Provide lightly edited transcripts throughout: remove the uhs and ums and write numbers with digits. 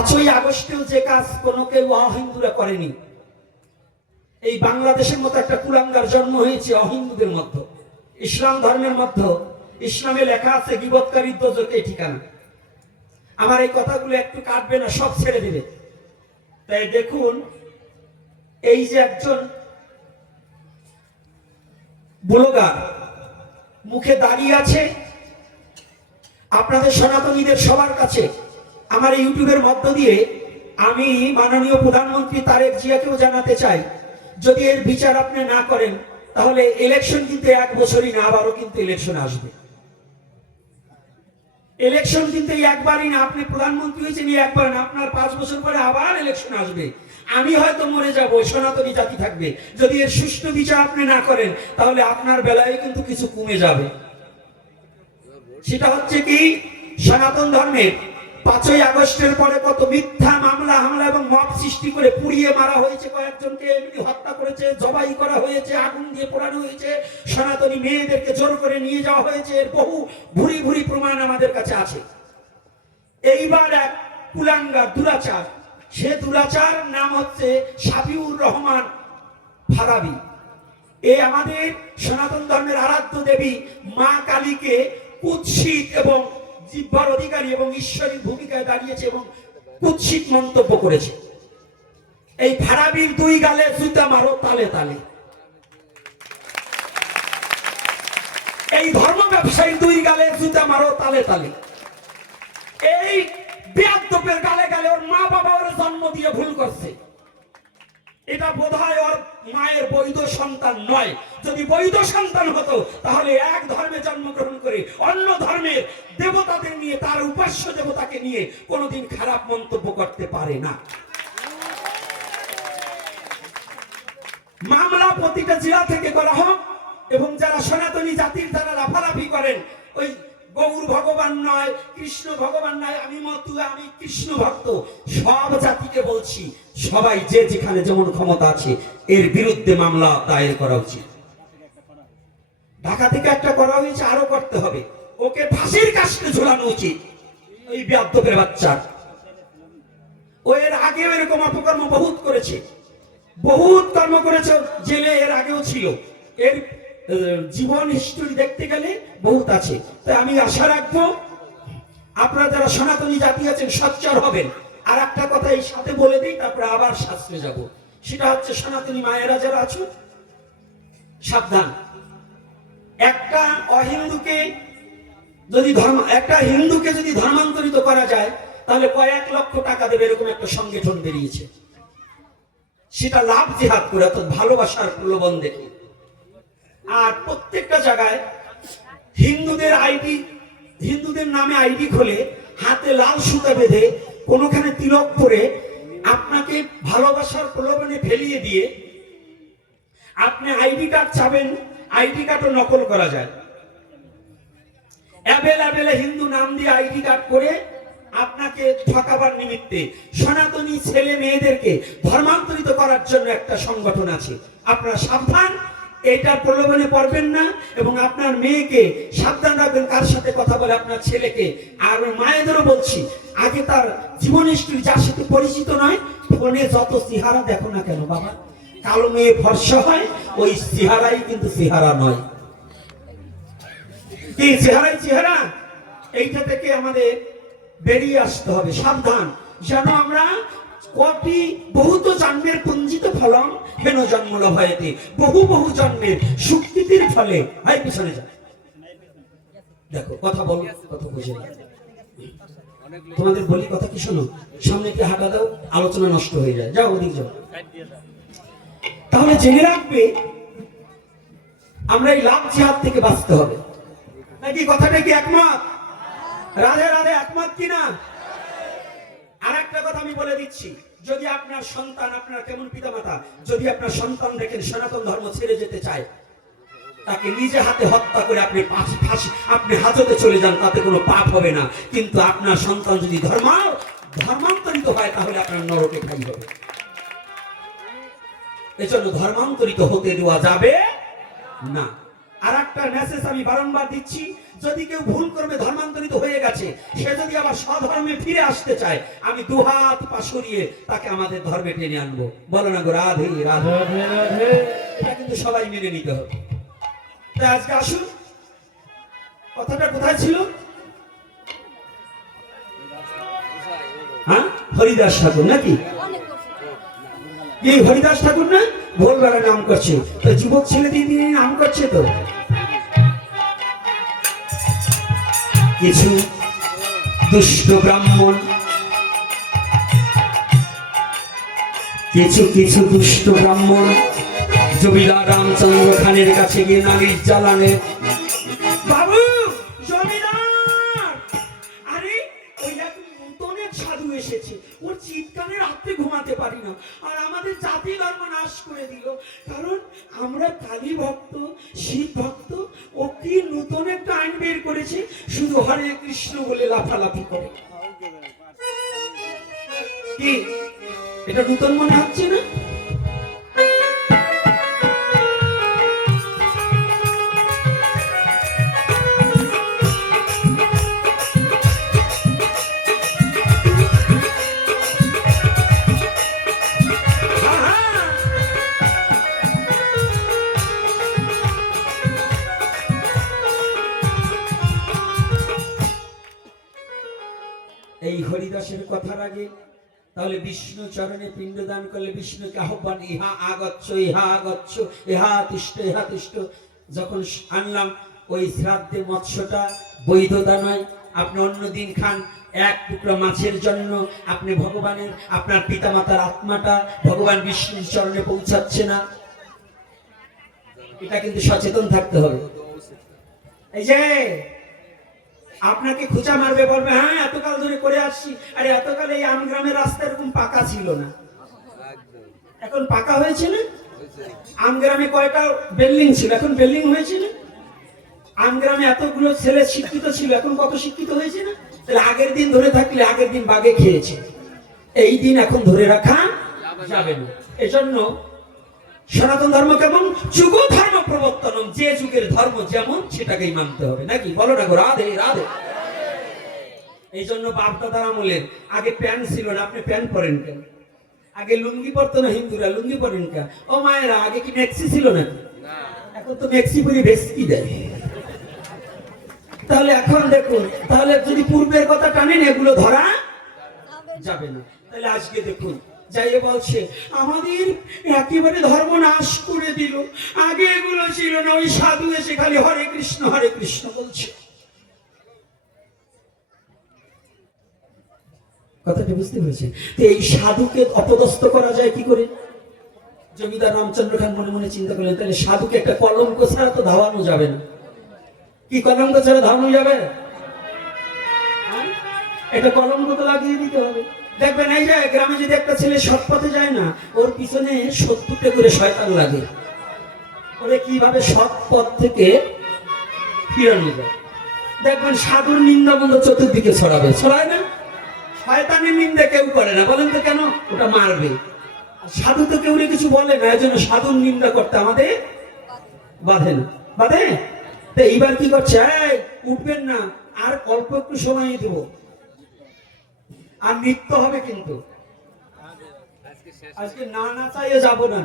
5ই আগস্টেও যে কাজ কোনো কেউ অহিন্দুরা করেনি। এই বাংলাদেশের মতো একটা কুলাঙ্গার জন্ম হয়েছে অহিন্দুদের মধ্যে, ইসলাম ধর্মের মধ্যে। ইসলামে লেখা আছে গীবতকারীর দোজখে ঠিকানা। আমার এই কথাগুলো একটু কাটবে না, সব ছেড়ে দেবে। তাই দেখুন, এই যে একজন ব্লগার মুখে দাঁড়িয়ে আছে, আপনাদের সনাতনীদের সবার কাছে আমার ইউটিউবের মধ্য দিয়ে আমি মাননীয় প্রধানমন্ত্রী তারেক জিয়াকেও জানাতে চাই, যদি এর বিচার আপনি না করেন তাহলে ইলেকশন কিন্তু 1 বছরই না, আবারও কিন্তু ইলেকশন আসবে। ইলেকশন কিন্তু একবারই না, আপনি প্রধানমন্ত্রী হয়েছেন একবার না, আপনার 5 বছর পরে আবার ইলেকশন আসবে। আমি হয়তো মরে যাব, সনাতনী জাতি থাকবে। যদি এর সুষ্ঠু বিচার আপনি না করেন তাহলে আপনার বেলায় কিন্তু কিছু কমে যাবে। সেটা হচ্ছে কি, সনাতন ধর্মের 5ই আগস্টের পরে কত মিথ্যা মামলা হামলা এবং মব সৃষ্টি করে পুড়িয়ে মারা হয়েছে, কয়েকজনকে এমনি হত্যা করেছে, জবাই করা হয়েছে, আগুন দিয়ে পোড়ানো হয়েছে, সনাতনী মেয়েদেরকে জোর করে নিয়ে যাওয়া হয়েছে। এর বহু ভুরি ভুরি প্রমাণ আমাদের কাছে আছে। এইবার এক কুলাঙ্গার দুরাচার, সে দুরাচার নাম হচ্ছে শাফিউর রহমান ফারাবি। এ আমাদের সনাতন ধর্মের আরাধ্য দেবী মা কালীকে কুৎসিত এবং জিহ্বার অধিকারী এবং ঈশ্বরের ভূমিকায় দাঁড়িয়েছে এবং কুৎসিত মন্তব্য করেছে। এই ফারাবির 2 গালে জুতা মারো তালে তালে। এই ধর্ম ব্যবসায়ী 2 গালে জুতা মারো তালে তালে। এই বেয়াদবের গালে গালে ওর মা বাবা ওর জন্ম দিয়ে ভুল করছে। এটা বোধহয় ওর মায়ের বৈধ সন্তান নয়। যদি বৈধ সন্তান হতো তাহলে এক ধর্মে জন্মগ্রহণ করে অন্য ধর্মের দেবতাদের নিয়ে, তার উপাস্য দেবতাকে নিয়ে কোনোদিন খারাপ মন্তব্য করতে পারে না। মামলা প্রতিটা জেলা থেকে করা হোক, এবং যারা সনাতনী জাতির যারা লাফালাফি করেন, ওই গৌর ভগবান নয়, কৃষ্ণ ভগবান নয়, আমি মতুয়া, আমি কৃষ্ণ ভক্ত, সব জাতিকে বলছি, সবাই যে যেখানে যেমন ক্ষমতা আছে এর বিরুদ্ধে মামলা দায়ের করা উচিত। ঢাকা থেকে একটা করা হয়েছে, আরো করতে হবে। ওকে ফাঁসির কাস্টে ঝুলানো উচিত, ওই বেয়াদবের বাচ্চা। ও এর আগেও এরকম অপকর্ম বহুত করেছে, বহুত কর্ম করেছে, জেলে এর আগেও ছিল। এর জীবন হিস্টরি দেখতে গেলে বহুত আছে। তাই আমি আশা রাখবো আপনারা যারা সনাতনী জাতি আছেন সোচ্চার হবেন। আর একটা কথা এই সাথে বলে দিই, তারপরে আবার শাস্ত্রে যাব। সেটা হচ্ছে, সনাতনী মায়েরা যারা আছো সাবধান। একটা হিন্দুকে যদি ধর্মান্তরিত করা যায় তাহলে কয়েক লক্ষ টাকা দেবে, এরকম একটা সংগঠন বেরিয়েছে। সেটা লাভ জিহাদ করে, অর্থাৎ ভালোবাসার প্রলোভন দেখে। আর প্রত্যেকটা জায়গায় হিন্দুদের নামে আইডি খোলে, হাতে লাল সুতা বেঁধে, কোনোখানে তিলক পরে, আপনাকে ভালোবাসার প্রলোভনে ফেলিয়ে দিয়ে আপনি আইডি কার্ড চাবেন, আইডি কার্ডও নকল করা যায়। অ্যাভেলেবেলে হিন্দু নাম দিয়ে আইডি কার্ড করে আপনাকে ঠকাবার নিমিত্তে সনাতনী ছেলে মেয়েদেরকে ধর্মান্তরিত করার জন্য একটা সংগঠন আছে। আপনারা সাবধান, এটার প্রলোভনে পড়বেন না, এবং আপনার মেয়েকে সাবধান রাখবেন কার সাথে কথা বলে, আপনার ছেলেকে। আর মায়েদেরও বলছি, আগে তার জীবন হিস্ট্রি যার সাথে পরিচিত নয়, ফোনে যত চেহারা দেখো না কেন বাবা, কালো মেয়ে ফর্সা হয়, ওই চেহারাই কিন্তু চেহারা নয়। কি চেহারাই চেহারা, এইটা থেকে আমাদের বেরিয়ে আসতে হবে। সাবধান, যেন আমরা বহুত জন্মের পুঞ্জিত ফলম হেন জন্মল ভয়েতে, বহু বহু জন্মের সুকৃতির ফলে। ভাই পিছনে যা, দেখো কথা বলো, কথা বুঝে না। তোমাদের বলি কথা কি শোনো, সামনে কি হাঁটা দাও, আলোচনা নষ্ট হয়ে যায়, যাও ওদিক যাও। তাহলে জেনে রাখবে, আমরা এই লাভ জিহাদ থেকে বাঁচতে হবে। নাকি কথাটা কি একমত? রাধে রাধে, একমত কিনা? আর একটা কথা আমি বলে দিচ্ছি, যদি আপনার সন্তান, আপনার কেমন পিতামাতা, যদি আপনার সন্তান দেখেন সনাতন ধর্ম ছেড়ে যেতে চায়, তাকে নিজে হাতে হত্যা করে আপনি হাজতে চলে যান, তাতে কোনো পাপ হবে না। কিন্তু আপনার সন্তান যদি ধর্মান্তরিত হয় তাহলে আপনার নরকে খাই হবে। এজন্য ধর্মান্তরিত হতে দেওয়া যাবে না। আর একটা মেসেজ আমি বারংবার দিচ্ছি, যদি কেউ ভুল করবে, ধর্মান্তরিত হয়ে গেছে, সে যদি আবার স্বধর্মে ফিরে আসতে চায়, আমি দুহাত পা সরিয়ে তাকে আমাদের ধর্মে টেনে আনবো। বলো না গো রাধে রাধে রাধে। এটা কিন্তু সবাই মেনে নিতে হবে। তাই আজকে আসুন, কথাটা কোথায় ছিল? হ্যাঁ, হরিদাস ঠাকুর নাকি? এই হরিদাস ঠাকুর না ভোরবেলা নাম করছে, তো যুবক ছেলে দিয়ে নাম করছে। তো কিছু দুষ্ট ব্রাহ্মণ, কিছু দুষ্ট ব্রাহ্মণ জমিদার রামচন্দ্র খানের কাছে গিয়ে নালিশ জ্বালানে, বাবু জমিদার, আরে ওই এক নতুন সাধু এসেছে, ওর চিৎকারে রাত্রে ঘুমাতে পারি না, আর আমাদের জাতি ধর্ম নাশ করে দিল। কারণ আমরা কালী ভক্ত, শিব ভক্ত। ও কি নতুন একটা আইন বের করেছে, শুধু হরে কৃষ্ণ বলে লাফালাফি করে। কি এটা নতুন মনে হচ্ছে না? এই হরিদাসের কথার আগে তাহলে বিষ্ণু চরণে পিণ্ডদান করলে বিষ্ণুকে আহ্বান, ইহা আগচ্ছ, ইহা আগচ্ছ, ইহা তিষ্ঠ, ইহা তিষ্ঠ। যখন আনলাম ওই শ্রাদ্ধে মৎস্যটা বৈধতা নয়, আপনি অন্য দিন খান। এক টুকরা মাছের জন্য আপনি ভগবানের, আপনার পিতামাতার আত্মাটা ভগবান বিষ্ণুর চরণে পৌঁছাচ্ছে না। এটা কিন্তু সচেতন থাকতে হবে। এই যে আপনাকে খোঁচা মারবে, বলবে হ্যাঁ এতকাল ধরে করে আসছি, আরে এতকাল এই আমগ্রামের রাস্তা এরকম পাকা ছিল না, এখন পাকা হয়েছে না? আমগ্রামে কয়টা বিল্ডিং ছিল, এখন বিল্ডিং হয়েছে না? আমগ্রামে এতগুলো ছেলে শিক্ষিত ছিল, এখন কত শিক্ষিত হয়েছে না? তাহলে আগের দিন ধরে থাকলে আগের দিন বাগে খেয়েছে, এই দিন এখন ধরে রাখা যাবে না। এজন্য সনাতন ধর্ম কেমন? যুগ ধর্ম প্রবর্তনম, যে যুগের ধর্ম যেমন সেটাকেই মানতে হবে, নাকি? বলো না গো রাধে রাধে। এই জন্য বাপ দাদার আমলের আগে প্যান্ট ছিল না, আপনি প্যান্ট পরেন কেন? আগে লুঙ্গি পরতো না হিন্দুরা, লুঙ্গি পরেন কেন? ও মায়েরা, আগে কি মেক্সি ছিল নাকি? এখন তো মেক্সি পরি ভেস্কি দেয়। তাহলে এখন দেখুন, তাহলে যদি পূর্বের কথা টানেন এগুলো ধরা যাবে না। তাহলে আজকে দেখুন যাই বলছে আমাদের একেবারে ধর্ম নাশ করে দিল, আগে এগুলো ছিল না, ওই সাধু এসে খালি হরে কৃষ্ণ বলছে। কথাটা বুঝতে পেরেছেন? তো এই সাধুকে অপদস্থ করা যায় কি করে? জমিদার রামচন্দ্র খান মনে মনে চিন্তা করলেন, তাহলে সাধুকে একটা কলঙ্ক ছাড়া তো ধাওয়ানো যাবে না। কি কলঙ্ক ছাড়া ধাওয়ানো যাবে? একটা কলঙ্ক তো লাগিয়ে দিতে হবে। দেখবেন এই যে গ্রামে যদি একটা ছেলে সৎ পথে যায় না, ওর পিছনে 70টা করে শয়তান লাগে, ওরে কিভাবে সৎ পথ থেকে ফিরানো যায়। দেখবেন সাধুর নিন্দা বন্ধ চতুর্দিকে ছড়াবে, ছড়ায় না? শয়তানের নিন্দা কেউ করে না, বলেন তো কেন? ওটা মারবে। সাধু তো কেউ কিছু বলে না, এজন্য সাধুর নিন্দা করতে আমাদের বাধে না, বাধে। তো এইবার কি করছে, উঠবেন না, আর অল্প একটু সময় দেব, আর নৃত্য হবে, কিন্তু আজকে না নাচাইয়ে যাবো না।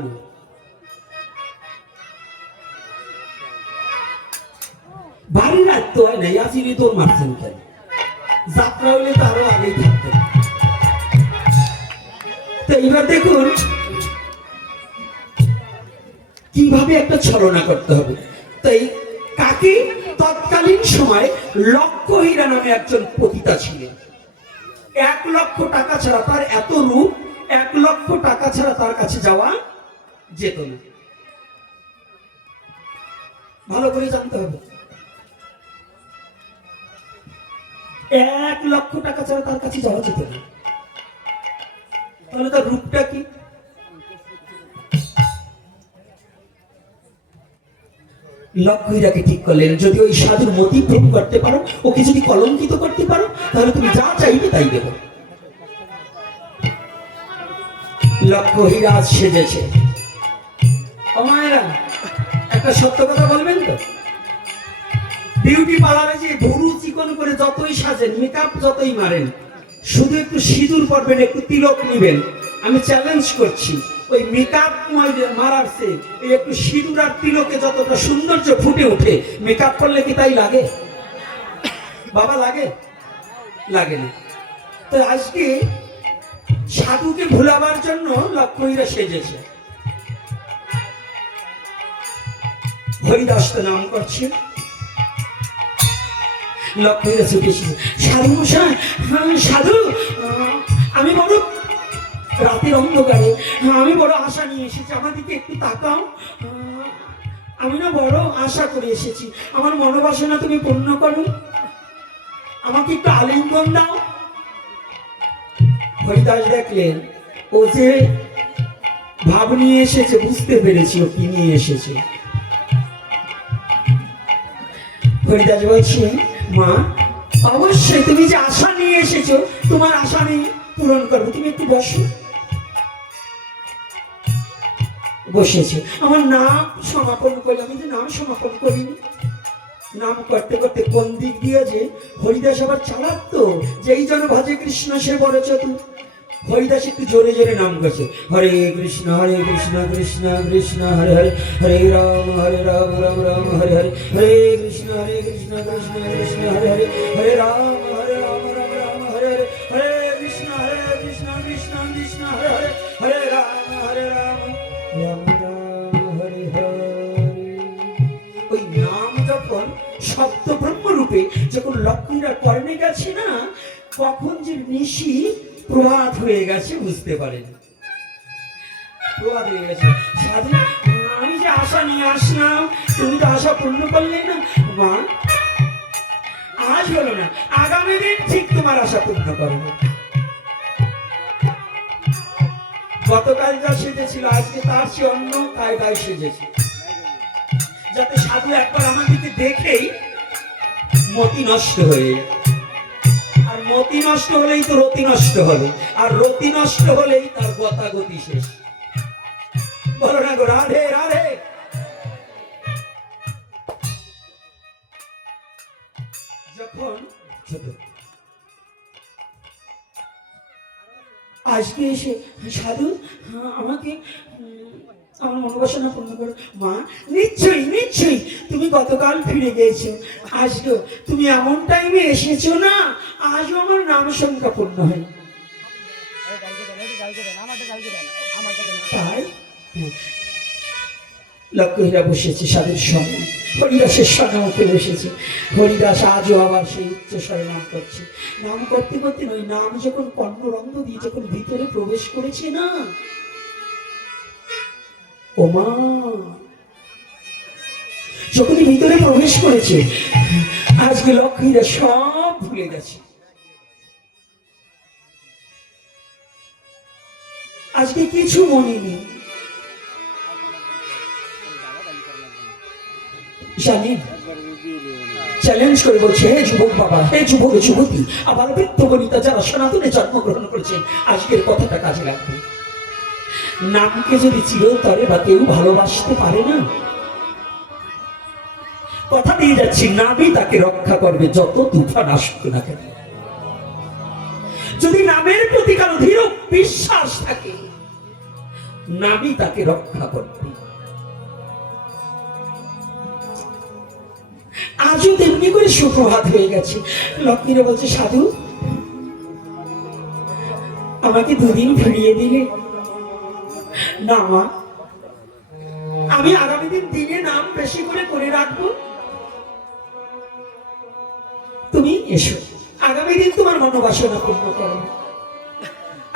বাড়ি রাখতে হয় না, আসিনি তোর মারছেন কেন? যাত্রা হলে তো আরো আগেই থাকতেন। তো এইবার দেখুন কিভাবে একটা ছলনা করতে হবে। তাই কাকে তৎকালীন সময় লক্ষহীরা নামে একজন পতিতা ছিলেন। 1 লক্ষ টাকা ছাড়া, তার এত রূপ, 1 লক্ষ টাকা ছাড়া তার কাছে যাওয়া যেত না। ভালো করে জানতে হবে, 1 লক্ষ টাকা ছাড়া তার কাছে যাওয়া যেত না। তাহলে তার রূপটা কি? লক্ষহীরাকে ঠিক করলেন, যদি ওই সাধুর মতি ভেদ করতে পারো, ওকে যদি কলঙ্কিত করতে পারো, তাহলে তুমি যা চাইবে তাই দেবো। লক্ষহীরা সেজেছে। ও মায়েরা, একটা সত্য কথা বলবেন তো? বিউটি পার্লারে যে ভুরু চিকন করে যতই সাজেন, মেকআপ যতই মারেন, শুধু একটু সিঁদুর পরবেন, একটু তিলক নিবেন। আমি চ্যালেঞ্জ করছি, ওই মেকআপ মারার চেয়ে এই একটু সিঁদুর আর তিলকে যতটা সৌন্দর্য ফুটে ওঠে, মেকআপ করলে কি তাই লাগে? বাবা লাগে? লাগে না। তো আজকে সাধুকে ভুলাবার জন্য লক্ষ্মীরা সেজেছে। হরিদাস তো নাম করছে, লক্ষ্মীরা ছুটেছিল। সাধু মশাই, সাধু, আমি বড় রাতের অন্ধকারে, আমি বড় আশা নিয়ে এসেছি, আমার দিকে একটু তাকাও। আমি না বড় আশা করে এসেছি, আমার মনোবাসনা তুমি পূর্ণ করো, আমাকে একটু আলিঙ্গন দাও। হরিদাস দেখলেন ও যে ভাব নিয়ে এসেছে, বুঝতে পেরেছি ও কি নিয়ে এসেছে। হরিদাস বলছে, মা অবশ্যই তুমি যে আশা নিয়ে এসেছো, তোমার আশা আমি পূরণ করবো, তুমি একটু বসো। বসেছে। আমার নাম সমাপন করলে, আমি যে নাম সমাপন করিনি। নাম করতে করতে কোন দিক দিয়ে যে হরিদাস আবার চালাতো, যেই জন ভজে কৃষ্ণ সে বড় চতুর। হরিদাস একটু জোরে জোরে নাম করছে, হরে কৃষ্ণ কৃষ্ণ কৃষ্ণ হরে হরে, হরে রাম রাম রাম হরে হরে, হরে কৃষ্ণ কৃষ্ণ কৃষ্ণ হরে হরে, হরে রাম রাম রাম হরে হরে, হরে কৃষ্ণ কৃষ্ণ কৃষ্ণ হরে হরে, হরে রাম রাম হরে হরে। ওই নাম যখন শব্দ ব্রহ্মরূপে যখন লক্ষ্মীরা কর্ণে গেছে না, কখন যে নিশি প্রভাত হয়ে গেছে বুঝতে পারেন। প্রভাত হয়ে গেছে। সাধু, আমি যে আশা নিয়ে আসলাম, তুমি তো আশা পূর্ণ করলে না। মা, আজ হলো না, আগামী দিন ঠিক তোমার আশা পূর্ণ করবো। গতকাল যা সেজেছিল, আজকে তার চেয়ে অন্য কায়দায় সেজেছে, যাতে সাধু একবার আমার দিকে দেখেই মতি নষ্ট হয়ে, আর মতি নষ্ট হলেই তো রতি নষ্ট হবে, আর রতি নষ্ট হলেই তার গতাগতি শেষ। বলো না গো, রাধে রাধে। যখন আজকে এসে, সাধু আমাকে আমার মনোবাসনা পূর্ণ করো। মা, নিশ্চয়ই নিশ্চয়ই, তুমি গতকাল ফিরে গিয়েছো, আজকেও তুমি এমন টাইমে এসেছো না, আজও আমার নাম সংখ্যা পূর্ণ হয়। তাই লক্ষ্মীরা বসেছে সাধুর সঙ্গে, হরিদাসের সঙ্গে উঠে বসেছে। হরিদাস আজও আবার সেই উচ্চ স্বরে নাম করছে। নাম করতে করতে নয়, নাম যখন কর্ণরন্ধ্র দিয়ে যখন ভিতরে প্রবেশ করেছে না, ওমা, যখন ভিতরে প্রবেশ করেছে, আজকে লক্ষ্মীরা সব ভুলে গেছে। আজকে কিছু মনে নেই। জানেন, চ্যালেঞ্জ করে বলছে, হে যুবক বাবা, হে যুবক যুবতী, আবার বৃদ্ধ বনিতা যারা সনাতনে জন্মগ্রহণ করেছেন, আজকের কথাটা কাজে লাগবে। নামকে যদি চিরতরে বা কেউ ভালোবাসতে পারে না, কথা দিয়ে যাচ্ছি, নামই তাকে রক্ষা করবে, যত তুফান আসুক না কেন। যদি নামের প্রতি কারো দৃঢ় বিশ্বাস থাকে, নামই তাকে রক্ষা করবে। আজও তেমনি করে সুপ্রভাত হয়ে গেছে। লক্ষ্মীরা বলছে, সাধু আমাকে দুদিন ফিরিয়ে দিলে না। মা, আমি আগামী দিন দিনে নাম বেশি করে করে রাখবো, তুমি এসো, আগামী দিন তোমার মনোবাসনা পূর্ণ করো।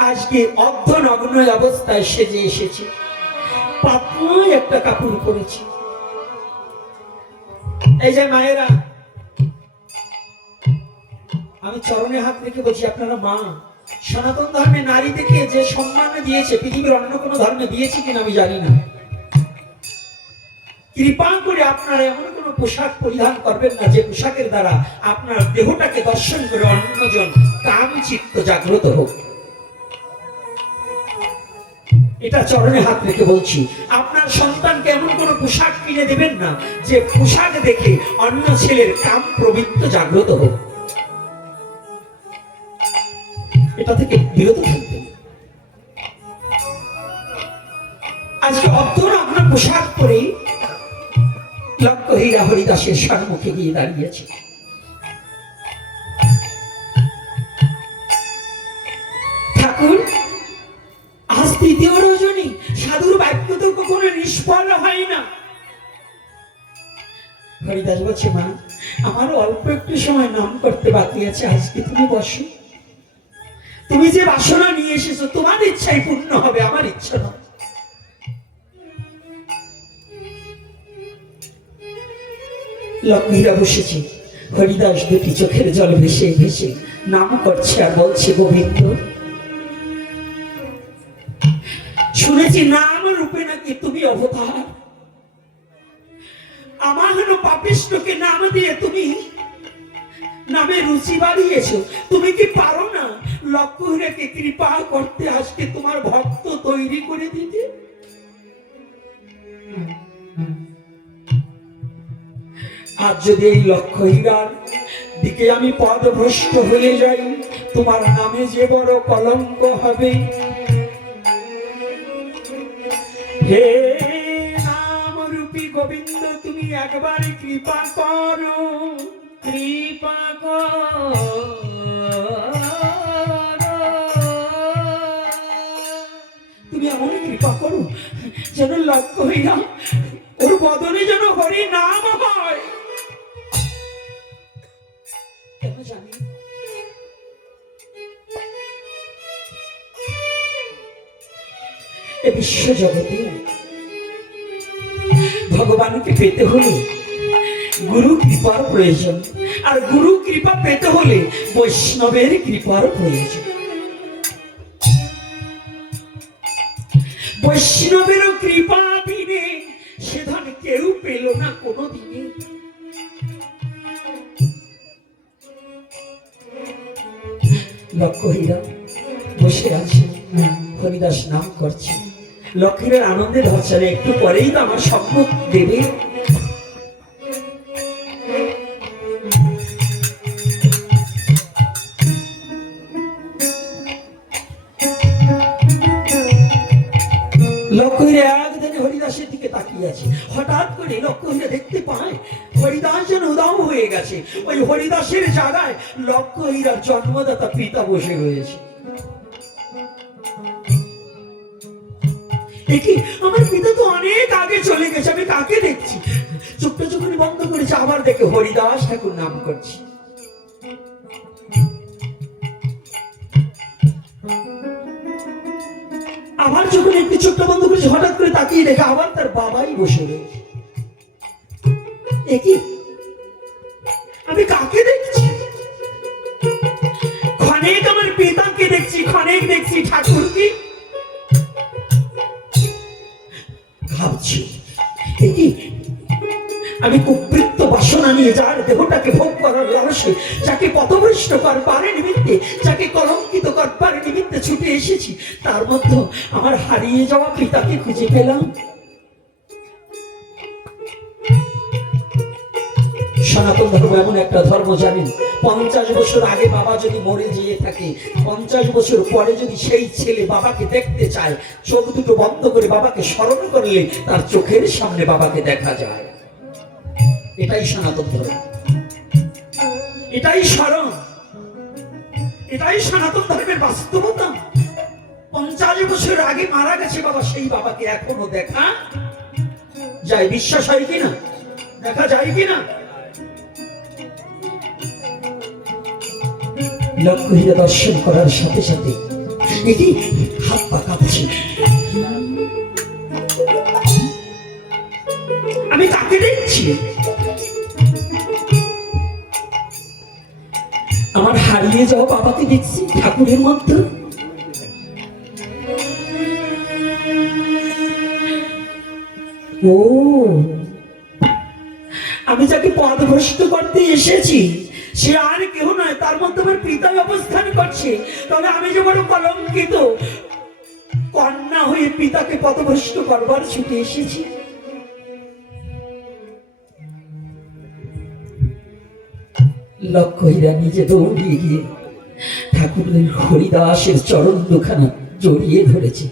আজকে অর্ধনগ্ন অবস্থায় সেজে এসেছে, পাতলা একটা কাপড় পরেছে। এই যে মায়েরা, আমি চরণে হাত রেখে বলছি, আপনারা মা, সনাতন ধর্মে নারীদেরকে যে সম্মান দিয়েছে, পৃথিবীর অন্য কোনো ধর্মে দিয়েছে কিনা আমি জানি না। কৃপা করে আপনারা এমন কোনো পোশাক পরিধান করবেন না যে পোশাকের দ্বারা আপনার দেহটাকে দর্শন করে অন্যজন কাম চিত্ত জাগ্রত হোক। এটা চরণে হাত রেখে বলছি, আপনার সন্তানকে এমন কোনো পোশাক কিনে দেবেন না যে পোশাক দেখে অন্য ছেলের কাম প্রবৃত্ত জাগ্রত হোক। এটা থেকে বিরত থাকবেন। আজকে অর্থর আপনার পোশাক পরে লক্ষ্য হীরা হরিদাসের সম্মুখে গিয়ে দাঁড়িয়েছে। ঠাকুর, আজ তৃতীয় রজনী, সাধুর বাক্য তো কখনো নিষ্ফল হয় না। হরিদাস বলছে, মা, আমার অল্প একটু সময় নাম করতে বাকি আছে, আজকে তুমি বসো। তুমি যে বাসনা নিয়ে এসেছো তোমার ইচ্ছাই পূর্ণ হবে, আমার ইচ্ছা না। লক্ষ্মীরা বসেছে, হরিদাস দুটি চোখের জল ভেসে ভেসে নাম করছে আর বলছে, গোবিন্দ, শুনেছি নাম রূপে নাকি তুমি অবতার। আমার পাপিষ্ঠকে নাম দিয়ে তুমি নামে রুচি বাড়িয়েছো। তুমি কি পারো না লক্ষ্মীরাকে কৃপা করতে, আজকে তোমার ভক্ত তৈরি করে দিতে? আজ যদি এই লক্ষ্মীরার দিকে আমি পদভ্রষ্ট হয়ে যাই, তোমার নামে যে বড় কলঙ্ক হবে। হে নামরূপী গোবিন্দ, তুমি একবার কৃপা করো, কৃপা করো। তুমি এমন কৃপা করো যেন লক্ষ্মীরা ওর বদনে যেন হরি নাম হয়। কেন জানি এ বিশ্ব জগতে ভগবানকে পেতে হলে গুরু কৃপার প্রয়োজন, আর গুরু কৃপা পেতে হলে বৈষ্ণবের কৃপার প্রয়োজন। বৈষ্ণবেরও কৃপা বিনে সে ধন কেউ পেল না কোনোদিনে। লক্ষ্মীরা বসে আছে, হরিদাস নাম করছে। লক্ষ্মীর আনন্দে ধরছে না, একটু পরেই তো আমার সম্মুখ দেবে। লক্ষ্মীরা একদিনে হরিদাসের দিকে তাকিয়ে আছে। হঠাৎ করে লক্ষ্মীরা দেখতে পায় হরিদাস যেন উদাও হয়ে গেছে। ওই হরিদাসের জায়গায় লক্ষ্মীরার জন্মদাতা পিতা বসে রয়েছে। দেখি আমার পিতা তো অনেক আগে চলে গেছে, আমি কাকে দেখছি? চোখটা যখন বন্ধ করেছে আবার দেখে হরিদাস ঠাকুর নাম করছি। আবার যখন একটু চোখটা বন্ধ করেছে হঠাৎ করে তাকিয়ে দেখে আবার তার বাবাই বসে রয়েছে। একই আমি কাকে দেখছি? ক্ষণেক আমার পিতাকে দেখছি, ক্ষণেক দেখছি ঠাকুরকে। ভাবছি একই আমি কুবৃত্ত বাসনা নিয়ে যার দেহটাকে ভোগ করার লালসে, যাকে পথভ্রষ্ট করবার নিমিত্তে, যাকে কলঙ্কিত করবার নিমিত্তে ছুটে এসেছি, তার মধ্যে আমার হারিয়ে যাওয়া পিতাকে খুঁজে পেলাম। সনাতন ধর্ম এমন একটা ধর্ম জানেন, 50 বছর আগে বাবা যদি মরে যেয়ে থাকে, 50 বছর পরে যদি সেই ছেলে বাবাকে দেখতে চায়, চোখ দুটো বন্ধ করে বাবাকে স্মরণ করলে তার চোখের সামনে বাবাকে দেখা যায়। এটাই সনাতন ধর্ম, এটাই স্মরণ, এটাই সনাতন ধর্মের বাস্তবতা। 50 বছর আগে মারা গেছে বাবা, সেই বাবাকে এখনো দেখা যায়। বিশ্বাস হয় কিনা? দেখা যায় কিনা? লক্ষ্মীরা দর্শন করার সাথে সাথে এটি হাত পা কাঁপছে। আমি কাকে দেখছি? আমার হারিয়ে যাওয়া বাবাকে দেখছি ঠাকুরের মধ্যে। ও, আমি যাকে পথভ্রষ্ট করতে এসেছি সে আর কেউ নয়, তার মধ্যে আমার পিতাই অবস্থান করছে। তবে আমি যে বড় কলঙ্কিত কন্যা হয়ে পিতাকে পথভ্রষ্ট করবার ছুটে এসেছি। লক্ষ্মীরা নিজে দৌড়িয়ে গিয়ে ঠাকুরের হরিদাসের চরণ দুখানা জড়িয়ে ধরেছে।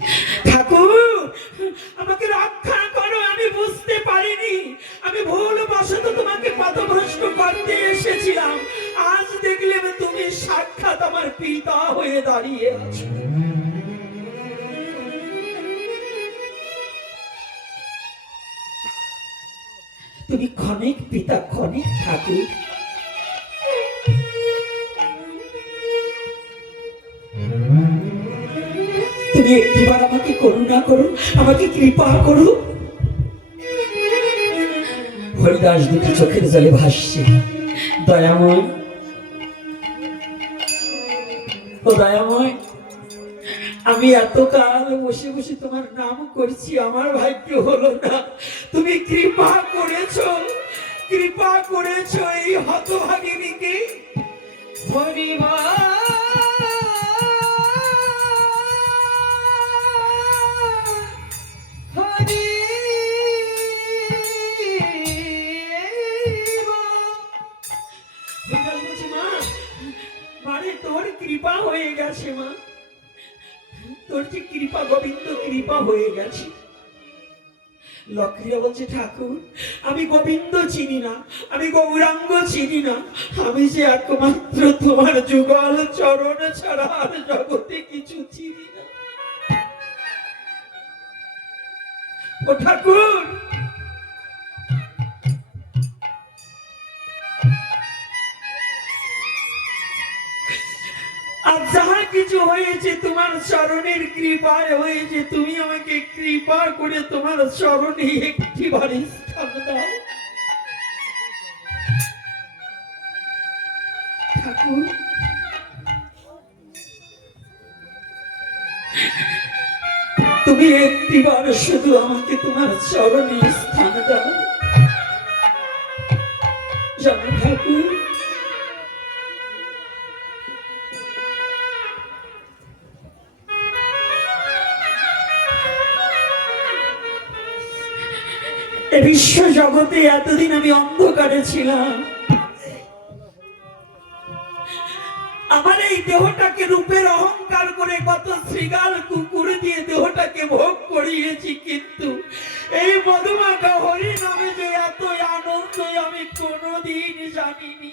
ঠাকুর, আমাকে রক্ষা করো, আমি বুঝতে পারিনি, আমি ভুলবশত তোমাকে পথভ্রষ্ট করতে এসেছিলাম। আজ দেখলে তুমি সাক্ষাৎ আমার পিতা হয়ে দাঁড়িয়ে আছো। তুমি ক্ষণিক পিতা, ক্ষণিক ঠাকুর। তুমি একটিবার আমাকে করুণা করো, আমাকে কৃপা করো। হরিদাস দুটি চোখের জলে ভাসছে। দয়াময়, ও দয়াময়, আমি এতকাল বসে বসে তোমার নাম করছি, আমার ভাগ্য হলো না। তুমি কৃপা করেছো, কৃপা করেছো এই হতভাগিনীকে। হরিবা তোর কৃপা হয়ে গেছে মা, তোর যে কৃপা, গোবিন্দ কৃপা হয়ে গেছে। লক্ষ্মীরা বলছে, ঠাকুর আমি গোবিন্দ চিনি না, আমি গৌরাঙ্গ চিনি না, আমি যে একমাত্র তোমার যুগল চরণ ছাড়া আর জগতে কিছু চিনি না। ও ঠাকুর, আর যাহা কিছু হয়েছে তোমার চরণের কৃপায় হয়েছে। তুমি আমাকে কৃপা করে তোমার চরণে একটি বাড়ি স্থান দাও ঠাকুর। তুমি একটিবার শুধু আমাকে তোমার চরণে স্থান দাও জানো ঠাকুর। বিশ্ব জগতে এতদিন আমি অন্ধকারে ছিলাম, আমার এই দেহটাকে রূপের অহংকার করে কত শৃগাল কুকুর দিয়ে দেহটাকে ভোগ করিয়েছি, কিন্তু এই মধুমাখা হরি নামে যে এত আনন্দ আমি কোনোদিন জানিনি।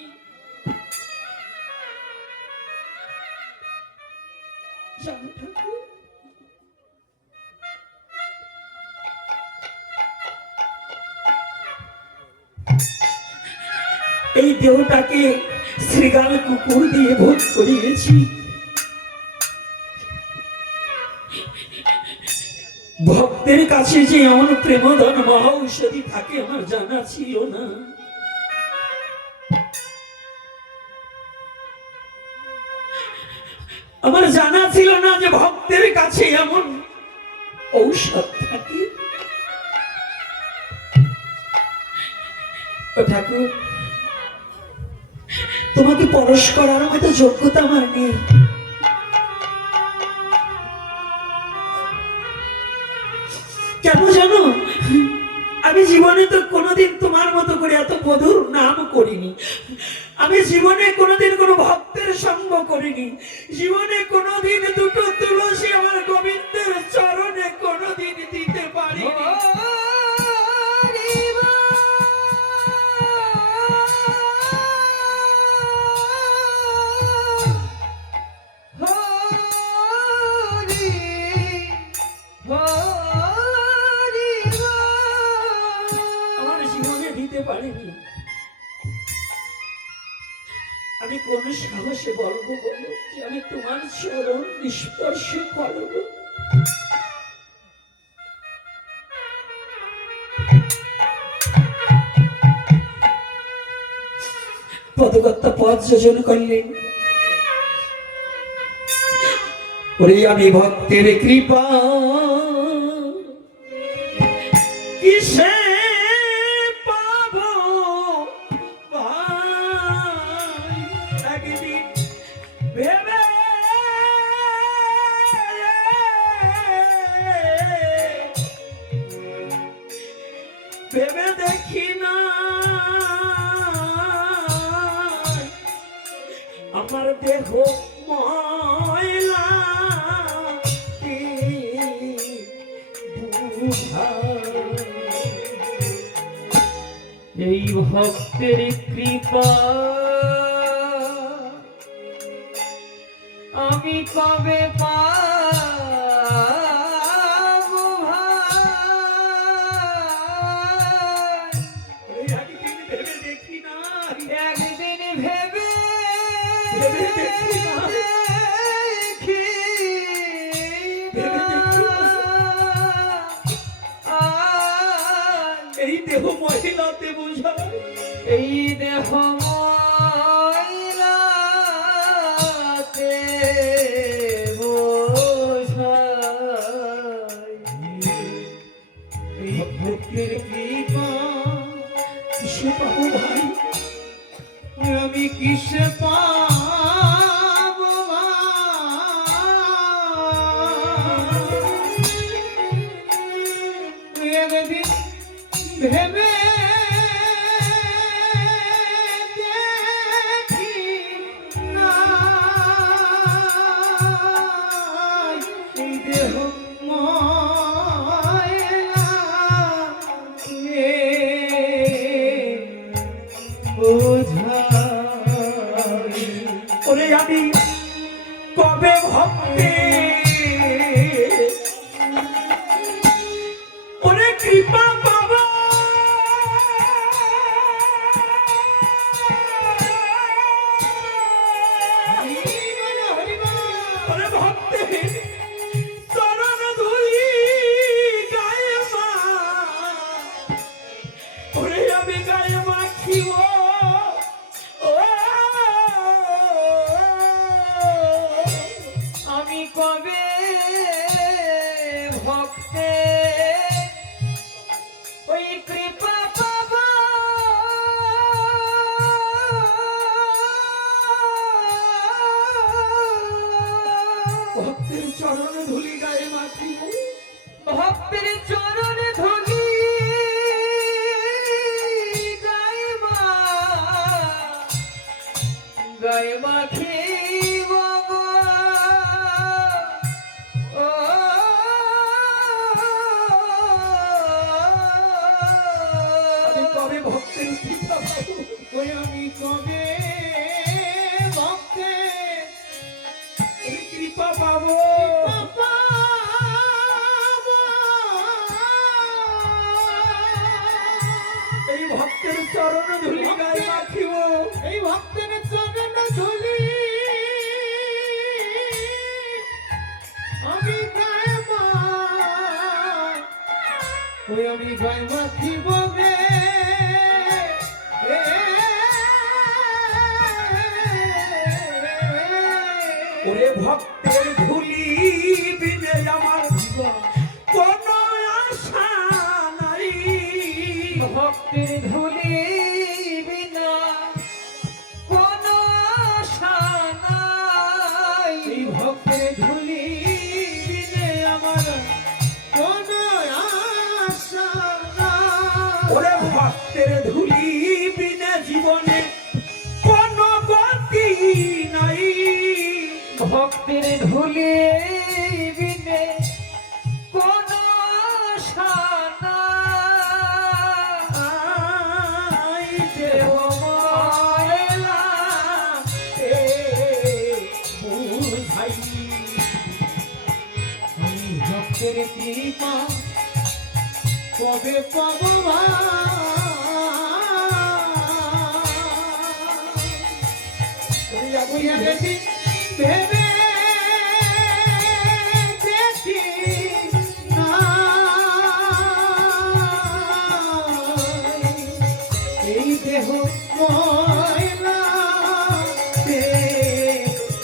এই দেহটাকে শৃগাল কুকুর দিয়ে ভোগ করিয়েছি, ভক্তের কাছে যে এমন প্রেমধন মহা ঔষধি থাকে আমার জানা ছিল না। আমার জানা ছিল না যে ভক্তের কাছে এমন ঔষধ থাকে। ঠাকুর, তোমাকে পরশ করার মতো যোগ্যতা আমার নেই। কেন জানো, আমি জীবনে তো কোনোদিন তোমার মতো করে এত মধুর নাম করিনি, আমি জীবনে কোনোদিন কোনো ভক্তের সঙ্গ করিনি, জীবনে কোনোদিন দুটো তুলসী আমার গোবিন্দের চরণে কোনোদিন দিতে পারিনি। আমি কোন সাহসে বলবো বলো যে আমি তোমার চরণ স্পর্শ করব? পদকর্তা পদ যোজন করলেন, ওরে আমি ভক্তের কৃপা কিসে ভেবে ভেবে দেখি না আমার দেহ ময়লা কি বুঝায়। এই ভক্তের কৃপা আমি কবে পাবো ভাই? একদিন ভেবে দেখি না একদিন ভেবে ভেবে দেখি না দেখি ভেবে দেখি না। এই দেহ মহিলাতে বোঝায় এই দেহ ময়লাতে বোঝায়। এই ভক্তির কৃপা কিসে পাবো ভাই আমি কিসে পাবো ভাই? একদিন ভেবে দেখি না এই দেহ ময়লা বোঝায়। ওরে আমি কবে ভক্তি ওরে কৃপা পাবো ওরে ভক্তি চরণ ধুলি গায়ে মা ওরে আমি গায়ে মাখিব আমি কবে ভক্তে ওই কৃপা পাবো? ভক্তের চরণ ধুলি গায়ে মাখিব ভক্তের চরণ ধুলি গায়ে মাখিব গো। ও আমি কবে ভক্তের কৃপা পাবো ওই আমি কবে ভক্তে ওরে কৃপা পাবো এই ভক্তের চরণ ধুলি গায়ে মাখিব এই ভক্তের চরণ ধুলি আমি গায়ে ওই আমি গায়ে মাখিব গে। ওরে ভক্তের ধুলি বিনে আমার কোন আশা নাই ভক্তের ধুলি বিনা কোনো আশা নাই। এই ভক্তের ধুলি বিনে আমার কোনো আশা নাই। ওরে ভক্তের ধুলি বিনে জীবনে কোন গতি নাই ভক্তের ধুলি বিনে কোনো আশা নাই। দেহ ময়লা এ বুঝাই আমি ভক্তের কৃপা কবে পাবো ভাই? ওই একদিন ভেবে দেখি না এই দেহ ময়লাতে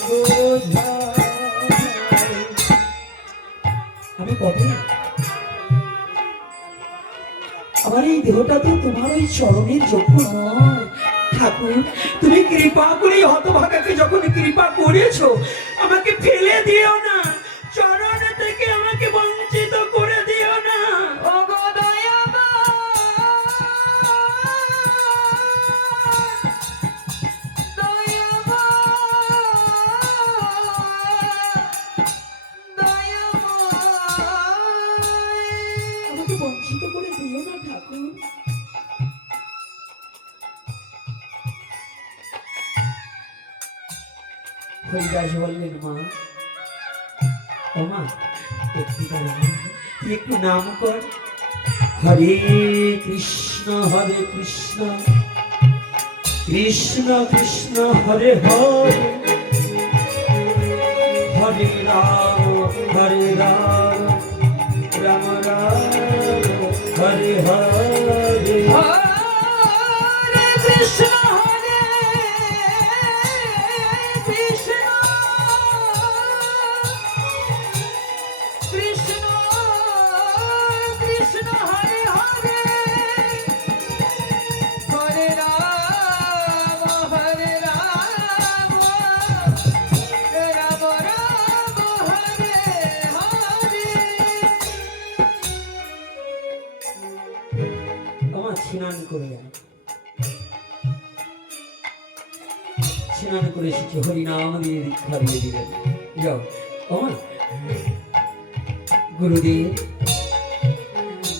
বোঝায়। আমি কবে আমার এই দেহটা তো তোমার ওই চরণের যোগ্য নয় ঠাকুর তুমি কৃপা করে হতভাগাকে যখন কৃপা করেছো আমাকে ফেলে দিও না চরণ থেকে আমাকে বঞ্চিত করে দিও না ওগো দয়াময় বঞ্চিত করে দিও না ঠাকুর। হরিদাস বললেন, মা ও মা একটু দাঁড়া, তুই একটু নাম কর, হরে কৃষ্ণ কৃষ্ণ কৃষ্ণ হরে হরে, হরে রাম রাম রাম হরে হরে। হরে কৃষ্ণ কৃষ্ণ কৃষ্ণ কৃষ্ণ হরে হরে, হরে রাম রাম রাম হরে হরে। আমার স্নান করে যায়, স্নান করে এসেছে, হরিনাম দিয়ে দীক্ষা দিয়ে দিলেন। যাও আমার গুরুদেব,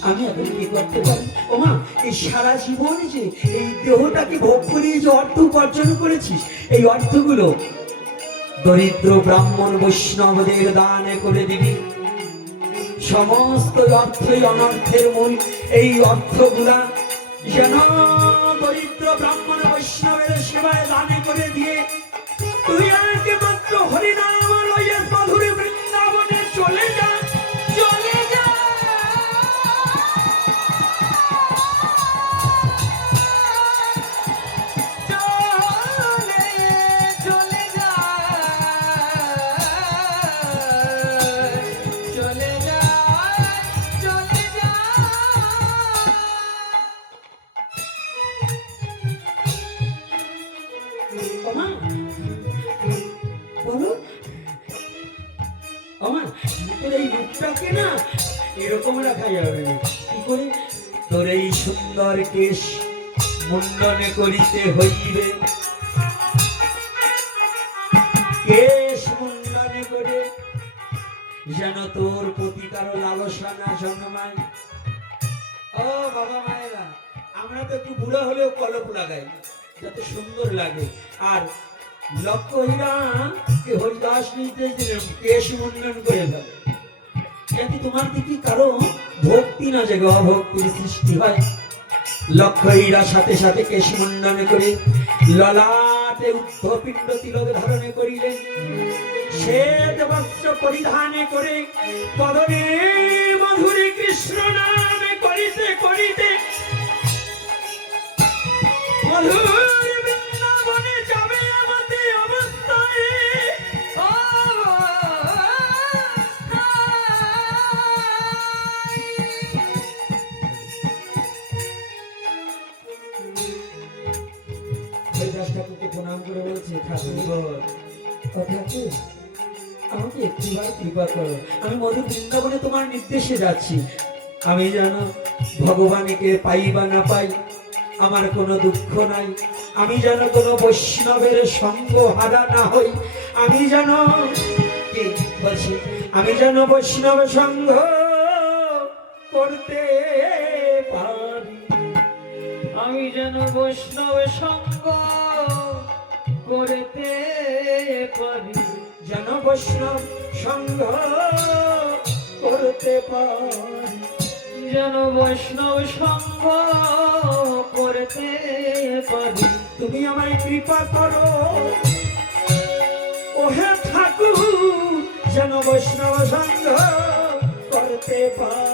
আমি এখন কি করতে পারি? ওমা, এই সারা জীবন যে এই দেহটাকে ভোগ করিয়ে যে অর্থ উপার্জন করেছিস, এই অর্থগুলো দরিদ্র ব্রাহ্মণ বৈষ্ণবদের দান করে দিবি। সমস্ত অর্থই অনর্থের মূল। এই অর্থগুলা যেন দরিদ্র ব্রাহ্মণ বৈষ্ণবের সেবায় দানে করে দিয়ে তুই আমাকে মাত্র হরিনাম লইয়া মধুর বৃন্দাবনে চলে যা, চলে যা। চলে যা, চলে যা, চলে যা। ওমা বলো, ওমা তোর এই রূপটাকে না এরকম রাখা যাবে না। কি করে? তোর এই সুন্দর কেশ মুন্ডনে করিতে হইবে, কেশ মুন্ডনে করে যেন তোর প্রতি কারো লালসা না জন্মায়। ও বাবা মায়েরা, আমরা তো একটু বুড়ো হলেও কলপ লাগাই যাতে সুন্দর লাগে। আর লক্ষ্য হীরা কে হরিদাস নির্দেশ দিলেন কেশ মুন্ডন করে ফেলে, যাতে তোমার দিকে কারো ভক্তি না জাগে, অভক্তির সৃষ্টি হয়। লক্ষ্য হীরা সাথে সাথে কেশ মুন্ডন করে ললাটে উদ্ধপিণ্ড তিলক ধারণে করিলেন, শ্বেত বস্ত্র পরিধানে করে পদনে মধুরী কৃষ্ণ নামে করিতে করিতে মধুর বৃন্দাবনে যাবে আমাদের অবস্থায়। হরিদাস ঠাকুরকে প্রণাম করে বলছে, ঠাকুর আমাকে একটিবার কৃপা করো, আমি মধুর বৃন্দাবনে তোমার নির্দেশে যাচ্ছি। আমি যেন ভগবানকে পাই বা না পাই আমার কোনো দুঃখ নাই, আমি যেন কোনো বৈষ্ণবের সঙ্গ হারা না হই, আমি যেন কি বলছি, আমি যেন বৈষ্ণব সঙ্গ করতে পারি, আমি যেন বৈষ্ণব সঙ্গ করতে পারি, যেন বৈষ্ণব সঙ্গ করতে পারি, যেন বৈষ্ণব সঙ্গ করতে পারি। তুমি আমায় কৃপা করো ওহে ঠাকুর, যেন বৈষ্ণব সঙ্গ করতে পারি।